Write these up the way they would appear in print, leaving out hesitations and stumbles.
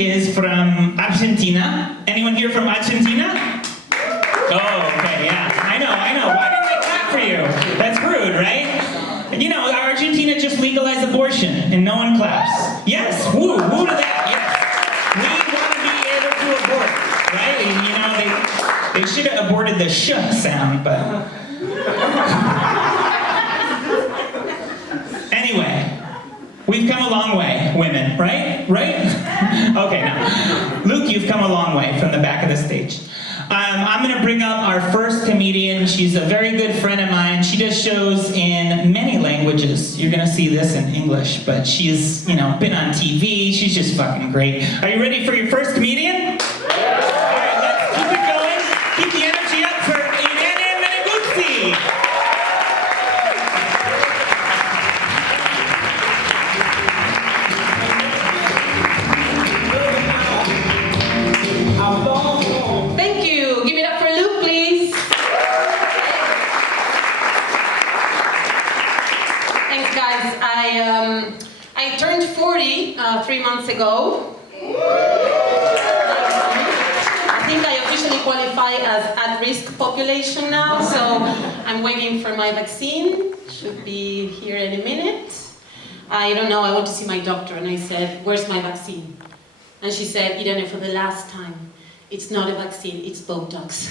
Is from Argentina. Anyone here from Argentina? Oh, okay, yeah. I know. Why didn't they clap for you? That's rude, right? You know, Argentina just legalized abortion and no one claps. Yes, woo to that, yes. We want to be able to abort, right? And, you know, they should have aborted the sh sound, but... Anyway. We've come a long way, women, right? Okay, now, Luke, you've come a long way from the back of the stage. I'm gonna bring up our first comedian. She's a very good friend of mine. She does shows in many languages. You're gonna see this in English, but she's, you know, been on TV. She's just fucking great. Are you ready for your first comedian? All right, let's keep it going. Keep the energy up for Irene Meneguzzi. Thank you. Give it up for Luke, please. Thanks, guys. I turned 40 3 months ago. I think I officially qualify as at-risk population now, so I'm waiting for my vaccine. Should be here in a minute. I don't know, I went to see my doctor and I said, "Where's my vaccine?" And she said, "Irene, for the last time, it's not a vaccine, it's Botox."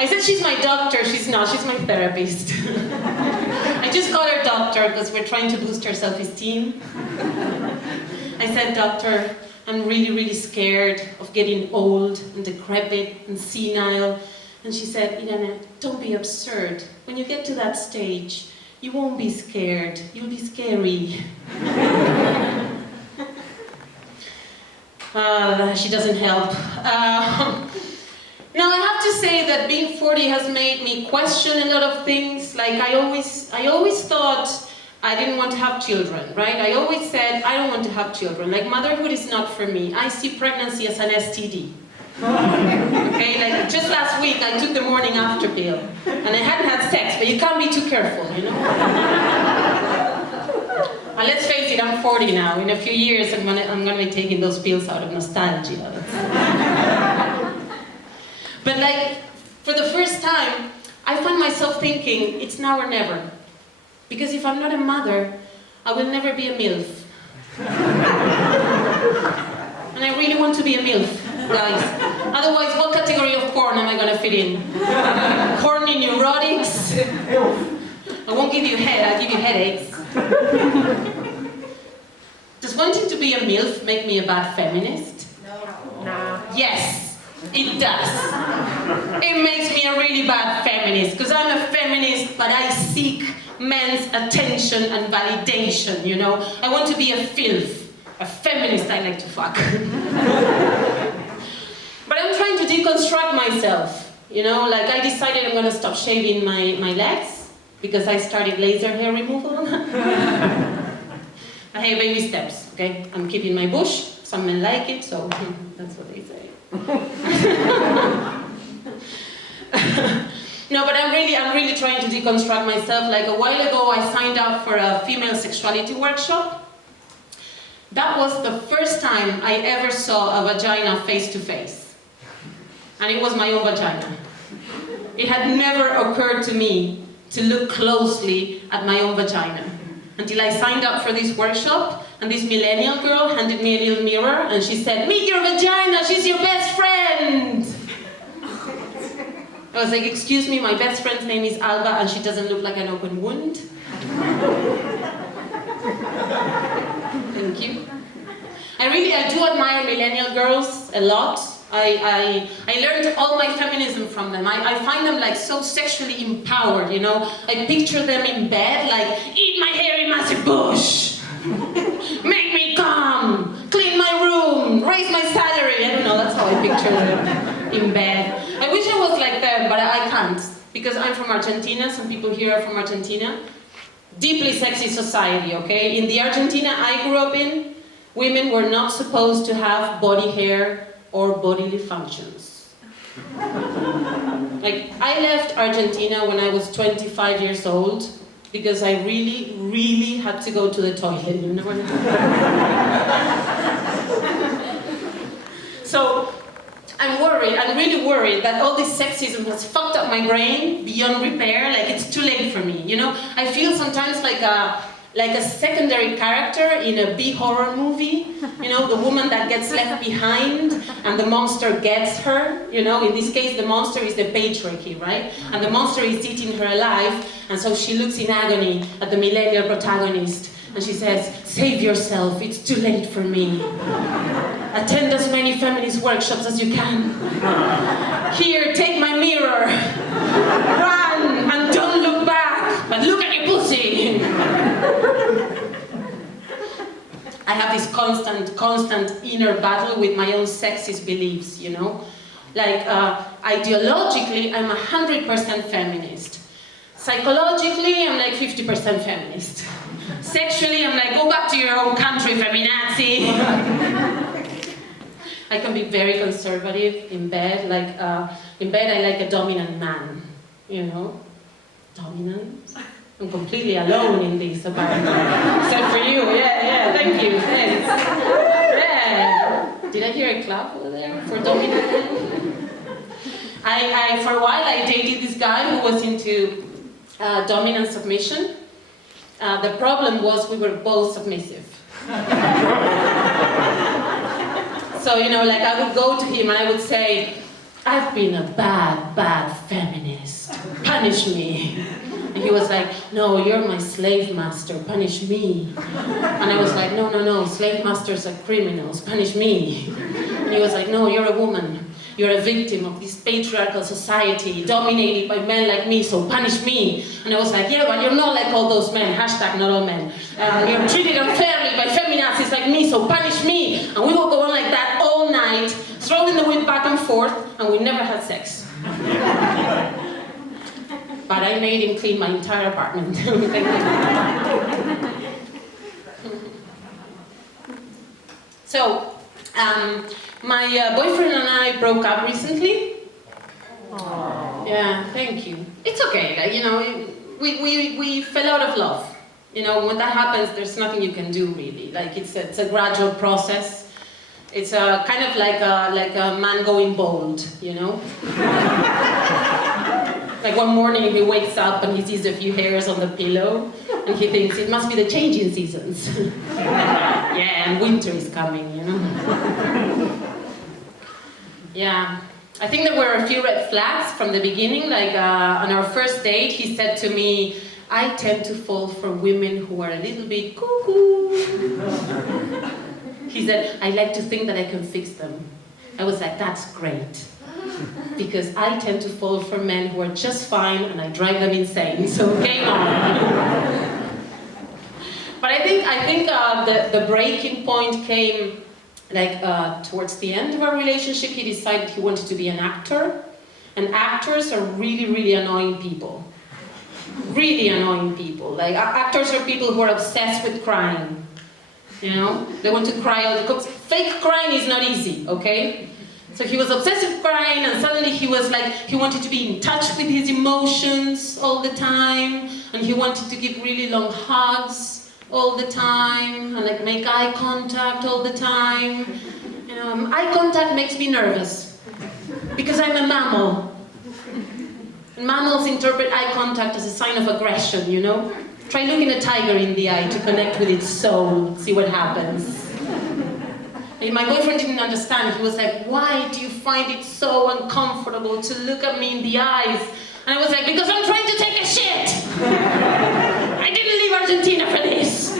I said, "She's my doctor." She's not, she's my therapist. I just call her doctor because we're trying to boost her self-esteem. I said, "Doctor, I'm really scared of getting old and decrepit and senile." And she said, "Irene, don't be absurd. When you get to that stage, you won't be scared, you'll be scary." She doesn't help. Now I have to say that being 40 has made me question a lot of things. Like I always thought I didn't want to have children, right? I always said I don't want to have children. Like motherhood is not for me. I see pregnancy as an STD. Okay, like just last week I took the morning after pill and I hadn't had sex, but you can't be too careful, you know? And let's face it, I'm 40 now. In a few years, I'm gonna be taking those pills out of nostalgia. But like, for the first time, I find myself thinking, it's now or never. Because if I'm not a mother, I will never be a MILF. And I really want to be a MILF, guys. Otherwise, what category of porn am I gonna fit in? Horny neurotics? I won't give you head, I'll give you headaches. Does wanting to be a MILF make me a bad feminist? No. Yes, it does. It makes me a really bad feminist, because I'm a feminist, but I seek men's attention and validation, you know? I want to be a filth. A feminist I like to fuck. But I'm trying to deconstruct myself, you know? Like I decided I'm gonna stop shaving my legs, because I started laser hair removal. Hey, baby steps, okay? I'm keeping my bush, some men like it, so that's what they say. No, but I'm really trying to deconstruct myself. Like a while ago, I signed up for a female sexuality workshop. That was the first time I ever saw a vagina face to face. And it was my own vagina. It had never occurred to me to look closely at my own vagina. Until I signed up for this workshop, and this millennial girl handed me a little mirror, and she said, "Meet your vagina, she's your best friend!" I was like, "Excuse me, my best friend's name is Alba, and she doesn't look like an open wound." Thank you. I do admire millennial girls a lot. I learned all my feminism from them. I find them like so sexually empowered, you know? I picture them in bed like, "Eat my hairy massive bush! Make me come! Clean my room! Raise my salary!" I don't know, that's how I picture them in bed. I wish I was like them, but I can't. Because I'm from Argentina, some people here are from Argentina. Deeply sexy society, okay? In the Argentina I grew up in, women were not supposed to have body hair or bodily functions. Like, I left Argentina when I was 25 years old, because I really, really had to go to the toilet, you know what I mean? So, I'm really worried that all this sexism has fucked up my brain beyond repair, like it's too late for me, you know? I feel sometimes like a secondary character in a B horror movie, you know, the woman that gets left behind and the monster gets her, you know, in this case the monster is the patriarchy, right? And the monster is eating her alive, and so she looks in agony at the millennial protagonist and she says, "Save yourself, it's too late for me. Attend as many feminist workshops as you can. Here, take my mirror. Run and don't look back, but look at your pussy." I have this constant inner battle with my own sexist beliefs, you know? Like, ideologically, I'm 100% feminist. Psychologically, I'm like 50% feminist. Sexually, I'm like, go back to your own country, feminazi. I can be very conservative in bed. Like, in bed, I like a dominant man, you know? Dominant? I'm completely alone in this, apparently. Except for you, yeah, thank you, thanks. Yeah. Did I hear a clap over there for dominant men? For a while, I dated this guy who was into dominant submission. The problem was we were both submissive. So, you know, like I would go to him and I would say, "I've been a bad feminist. Punish me." And he was like, "No, you're my slave master. Punish me." And I was like, No, slave masters are criminals. Punish me. And he was like, "No, you're a woman. You're a victim of this patriarchal society dominated by men like me, so punish me." And I was like, "Yeah, but you're not like all those men. Hashtag not all men. You're treated unfairly by feminazis like me, so punish me." And we would go on like that all night, throwing the whip back and forth, and we never had sex. But I made him clean my entire apartment. So, my boyfriend and I broke up recently. Aww. Yeah, thank you. It's okay, like, you know, we fell out of love. You know, when that happens, there's nothing you can do really. Like it's a gradual process. It's a kind of like a man going bald, you know. Like one morning he wakes up and he sees a few hairs on the pillow and he thinks it must be the changing seasons. Yeah, and winter is coming, you know. Yeah, I think there were a few red flags from the beginning. Like on our first date, he said to me, "I tend to fall for women who are a little bit cuckoo." He said, "I like to think that I can fix them." I was like, "That's great. Because I tend to fall for men who are just fine and I drive them insane, so game on." But I think the breaking point came like towards the end of our relationship. He decided he wanted to be an actor, and actors are really, really annoying people. Really annoying people. Like actors are people who are obsessed with crying. You know, they want to cry all the time. Fake crying is not easy, okay? So he was obsessed with crying, and suddenly he was like, he wanted to be in touch with his emotions all the time, and he wanted to give really long hugs all the time, and like make eye contact all the time. You know, eye contact makes me nervous, because I'm a mammal. And mammals interpret eye contact as a sign of aggression, you know? Try looking a tiger in the eye to connect with its soul, see what happens. And my boyfriend didn't understand. He was like, "Why do you find it so uncomfortable to look at me in the eyes?" And I was like, "Because I'm trying to take a shit! I didn't leave Argentina for this!"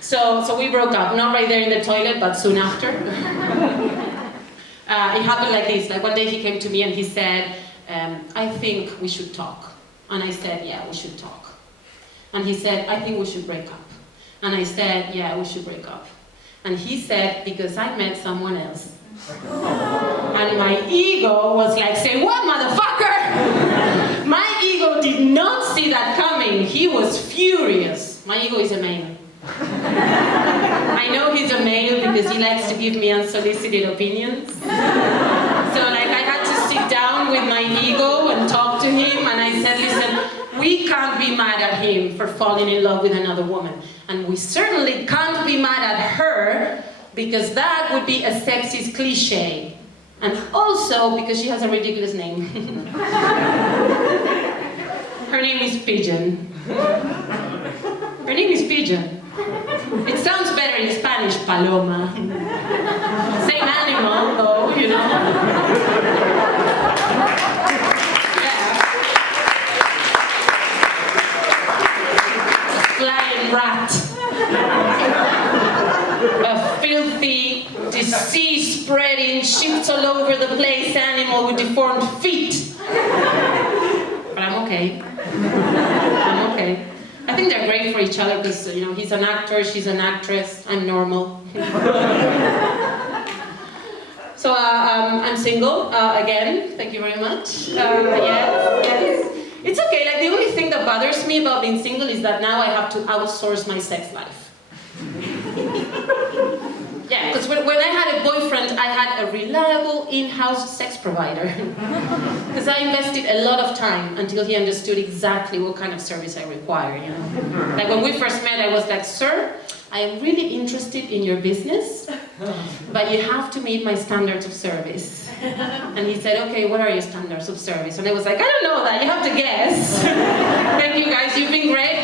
So we broke up, not right there in the toilet, but soon after. It happened like this. Like one day he came to me and he said, "I think we should talk." And I said, "Yeah, we should talk." And he said, "I think we should break up." And I said, "Yeah, we should break up." And he said, "Because I met someone else." And my ego was like, "Say what, motherfucker?" My ego did not see that coming. He was furious. My ego is a male. I know he's a male because he likes to give me unsolicited opinions. So like I had to sit down with my ego and talk to him we can't be mad at him for falling in love with another woman. And we certainly can't be mad at her, because that would be a sexist cliche. And also because she has a ridiculous name. Her name is Pigeon. Her name is Pigeon. It sounds better in Spanish, Paloma. Same animal, though, you know. Yeah. Flying rat. A filthy, disease-spreading, shits all over the place animal with deformed feet. But I'm okay. I'm okay. I think they're great for each other because, you know, he's an actor, she's an actress, I'm normal. So I'm single, again, thank you very much. Yes. It's okay, like the only thing that bothers me about being single is that now I have to outsource my sex life. Yeah, because when I had a boyfriend, I had a reliable in-house sex provider. Because I invested a lot of time until he understood exactly what kind of service I require, you know. Like when we first met, I was like, sir, I am really interested in your business, but you have to meet my standards of service. And he said, okay, what are your standards of service? And I was like, I don't know that, you have to guess. Thank you guys, you've been great.